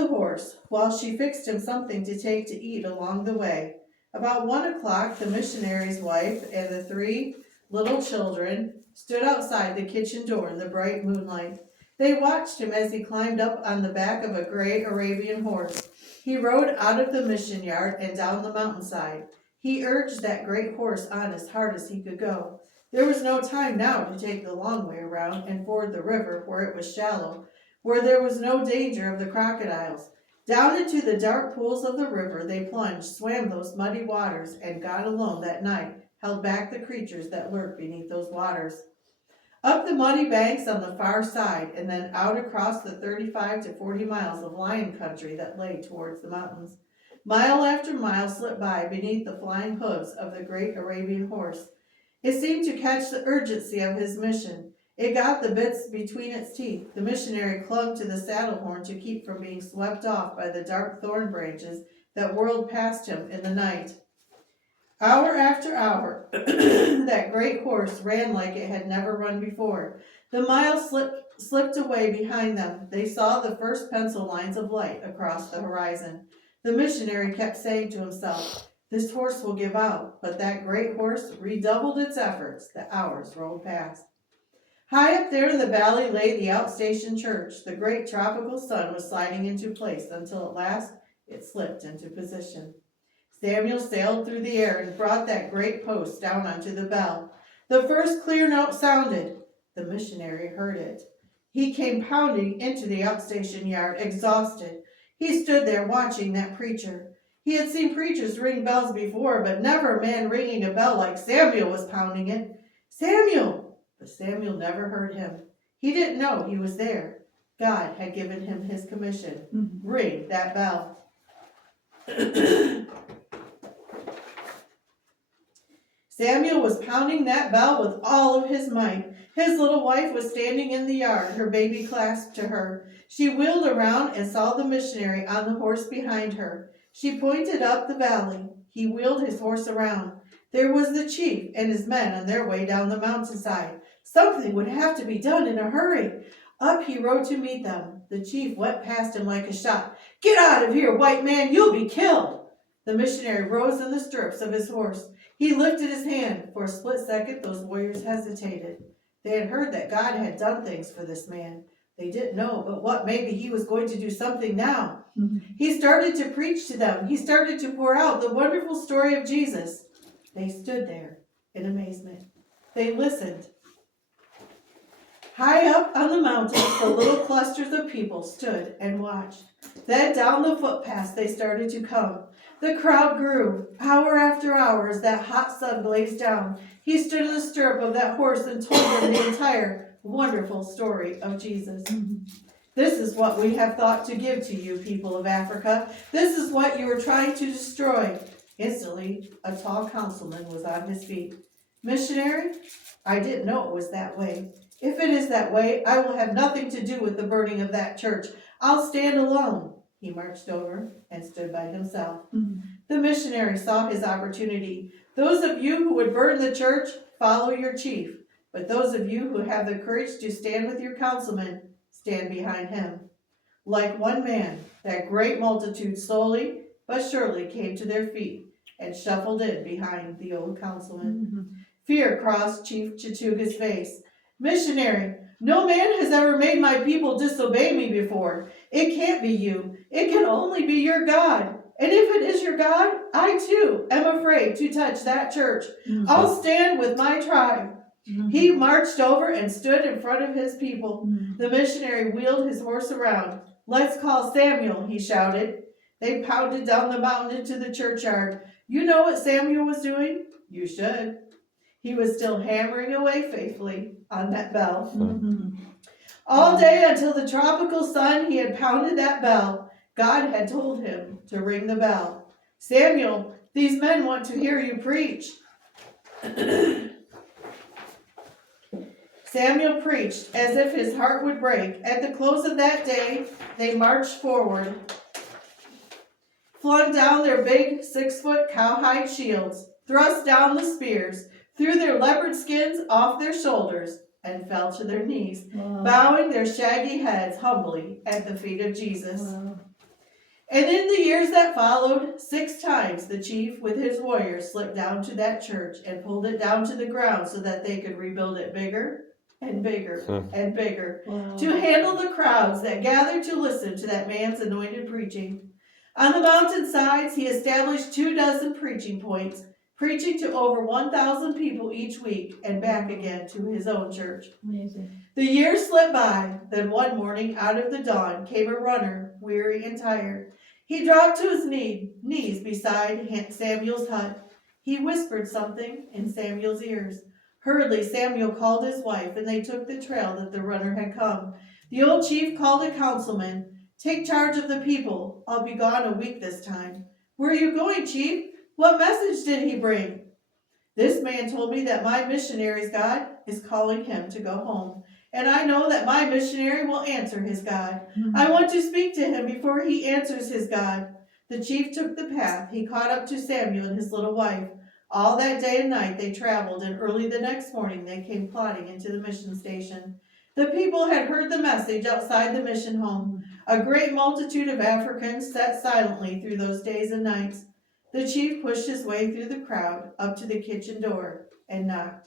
the horse, while she fixed him something to take to eat along the way. About 1 o'clock, the missionary's wife and the 3 little children stood outside the kitchen door in the bright moonlight. They watched him as he climbed up on the back of a gray Arabian horse. He rode out of the mission yard and down the mountainside. He urged that great horse on as hard as he could go. There was no time now to take the long way around and ford the river where it was shallow, where there was no danger of the crocodiles. Down into the dark pools of the river they plunged, swam those muddy waters, and God alone that night held back the creatures that lurked beneath those waters. Up the muddy banks on the far side, and then out across the 35 to 40 miles of lion country that lay towards the mountains. Mile after mile slipped by beneath the flying hooves of the great Arabian horse. It seemed to catch the urgency of his mission. It got the bits between its teeth. The missionary clung to the saddle horn to keep from being swept off by the dark thorn branches that whirled past him in the night. Hour after hour, that great horse ran like it had never run before. The miles slipped away behind them. They saw the first pencil lines of light across the horizon. The missionary kept saying to himself, "This horse will give out," but that great horse redoubled its efforts. The hours rolled past. High up there in the valley lay the outstation church. The great tropical sun was sliding into place until at last it slipped into position. Samuel sailed through the air and brought that great post down onto the bell. The first clear note sounded. The missionary heard it. He came pounding into the outstation yard, exhausted. He stood there watching that preacher. He had seen preachers ring bells before, but never a man ringing a bell like Samuel was pounding it. "Samuel!" But Samuel never heard him. He didn't know he was there. God had given him his commission. Ring that bell. Samuel was pounding that bell with all of his might. His little wife was standing in the yard, her baby clasped to her. She wheeled around and saw the missionary on the horse behind her. She pointed up the valley. He wheeled his horse around. There was the chief and his men on their way down the mountainside. Something would have to be done in a hurry. Up he rode to meet them. The chief went past him like a shot. "Get out of here, white man, you'll be killed." The missionary rose in the stirrups of his horse. He lifted his hand. For a split second, those warriors hesitated. They had heard that God had done things for this man. They didn't know, but what, maybe he was going to do something now. He started to preach to them. He started to pour out the wonderful story of Jesus. They stood there in amazement. They listened. High up on the mountains, the little clusters of people stood and watched. Then down the footpaths they started to come. The crowd grew, hour after hour, as that hot sun blazed down. He stood in the stirrup of that horse and told them the entire wonderful story of Jesus. This is what we have thought to give to you, people of Africa. This is what you are trying to destroy. Instantly, a tall councilman was on his feet. "Missionary, I didn't know it was that way. If it is that way, I will have nothing to do with the burning of that church. I'll stand alone." He marched over and stood by himself. The missionary saw his opportunity. "Those of you who would burn the church, follow your chief. But those of you who have the courage to stand with your councilman, stand behind him." Like one man, that great multitude slowly but surely came to their feet and shuffled in behind the old councilman. Fear crossed Chief Chatuga's face. "Missionary, no man has ever made my people disobey me before. It can't be you. It can only be your God. And if it is your God, I too am afraid to touch that church. I'll stand with my tribe." He marched over and stood in front of his people. The missionary wheeled his horse around. "Let's call Samuel," he shouted. They pounded down the mountain into the churchyard. You know what Samuel was doing? You should. He was still hammering away faithfully on that bell. All day until the tropical sun, he had pounded that bell. God had told him to ring the bell. "Samuel, these men want to hear you preach." Samuel preached as if his heart would break. At the close of that day, they marched forward, flung down their big 6-foot cowhide shields, thrust down the spears, threw their leopard skins off their shoulders, and fell to their knees, bowing their shaggy heads humbly at the feet of Jesus. And in the years that followed, 6 times the chief with his warriors slipped down to that church and pulled it down to the ground so that they could rebuild it bigger and bigger and bigger to handle the crowds that gathered to listen to that man's anointed preaching. On the mountainsides, he established 24 preaching points, preaching to over 1,000 people each week and back again to his own church. Amazing. The years slipped by. Then one morning, out of the dawn, came a runner, weary and tired. He dropped to his knees beside Samuel's hut. He whispered something in Samuel's ears. Hurriedly, Samuel called his wife, and they took the trail that the runner had come. The old chief called a councilman. Take charge of the people. I'll be gone a week this time. Where are you going, chief? What message did he bring? This man told me that my missionary's God is calling him to go home. And I know that my missionary will answer his God. I want to speak to him before he answers his God. The chief took the path. He caught up to Samuel and his little wife. All that day and night they traveled, and early the next morning they came plodding into the mission station. The people had heard the message outside the mission home. A great multitude of Africans sat silently through those days and nights. The chief pushed his way through the crowd up to the kitchen door and knocked.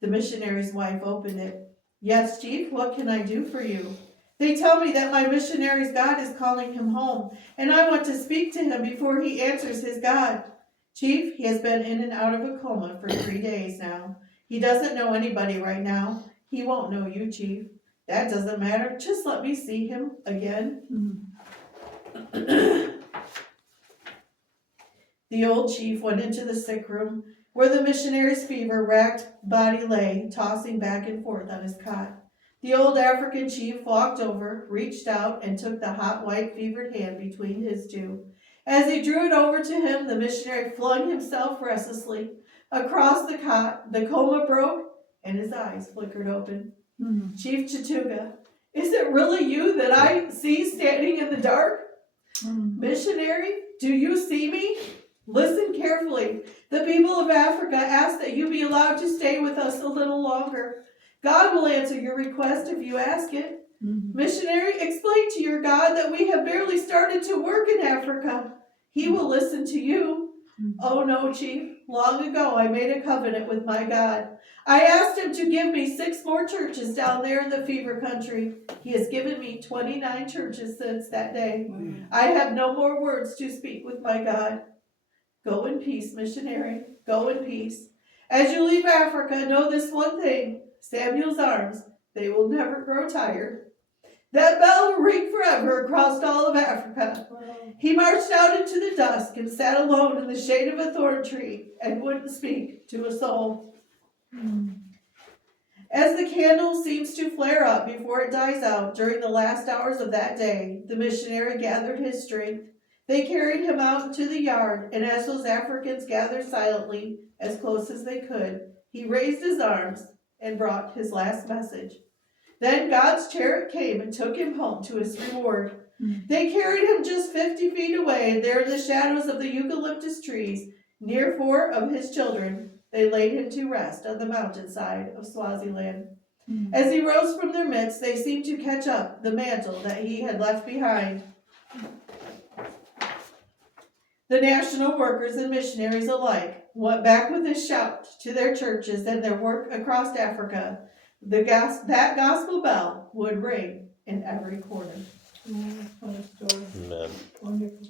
The missionary's wife opened it. Yes, chief, what can I do for you? They tell me that my missionary's God is calling him home, and I want to speak to him before he answers his God. Chief, he has been in and out of a coma for 3 days now. He doesn't know anybody right now. He won't know you, chief. That doesn't matter. Just let me see him again. The old chief went into the sick room where the missionary's fever-racked body lay, tossing back and forth on his cot. The old African chief walked over, reached out, and took the hot, white, fevered hand between his two. As he drew it over to him, the missionary flung himself restlessly across the cot. The coma broke, and his eyes flickered open. Chief Chatuga, is it really you that I see standing in the dark? Missionary, do you see me? Listen carefully. The people of Africa ask that you be allowed to stay with us a little longer. God will answer your request if you ask it. Missionary, explain to your God that we have barely started to work in Africa. He will listen to you. Oh no, chief. Long ago I made a covenant with my God. I asked him to give me 6 more churches down there in the fever country. He has given me 29 churches since that day. I have no more words to speak with my God. Go in peace, missionary. Go in peace. As you leave Africa, know this one thing. Samuel's arms, they will never grow tired. That bell will ring forever across all of Africa. He marched out into the dusk and sat alone in the shade of a thorn tree and wouldn't speak to a soul. As the candle seems to flare up before it dies out during the last hours of that day, the missionary gathered his strength. They carried him out into the yard, and as those Africans gathered silently, as close as they could, he raised his arms and brought his last message. Then God's chariot came and took him home to his reward. They carried him just 50 feet away, and there in the shadows of the eucalyptus trees, near 4 of his children, they laid him to rest on the mountainside of Swaziland. As he rose from their midst, they seemed to catch up the mantle that he had left behind. The national workers and missionaries alike went back with a shout to their churches and their work across Africa. That gospel bell would ring in every corner. What a story. Amen. Wonderful.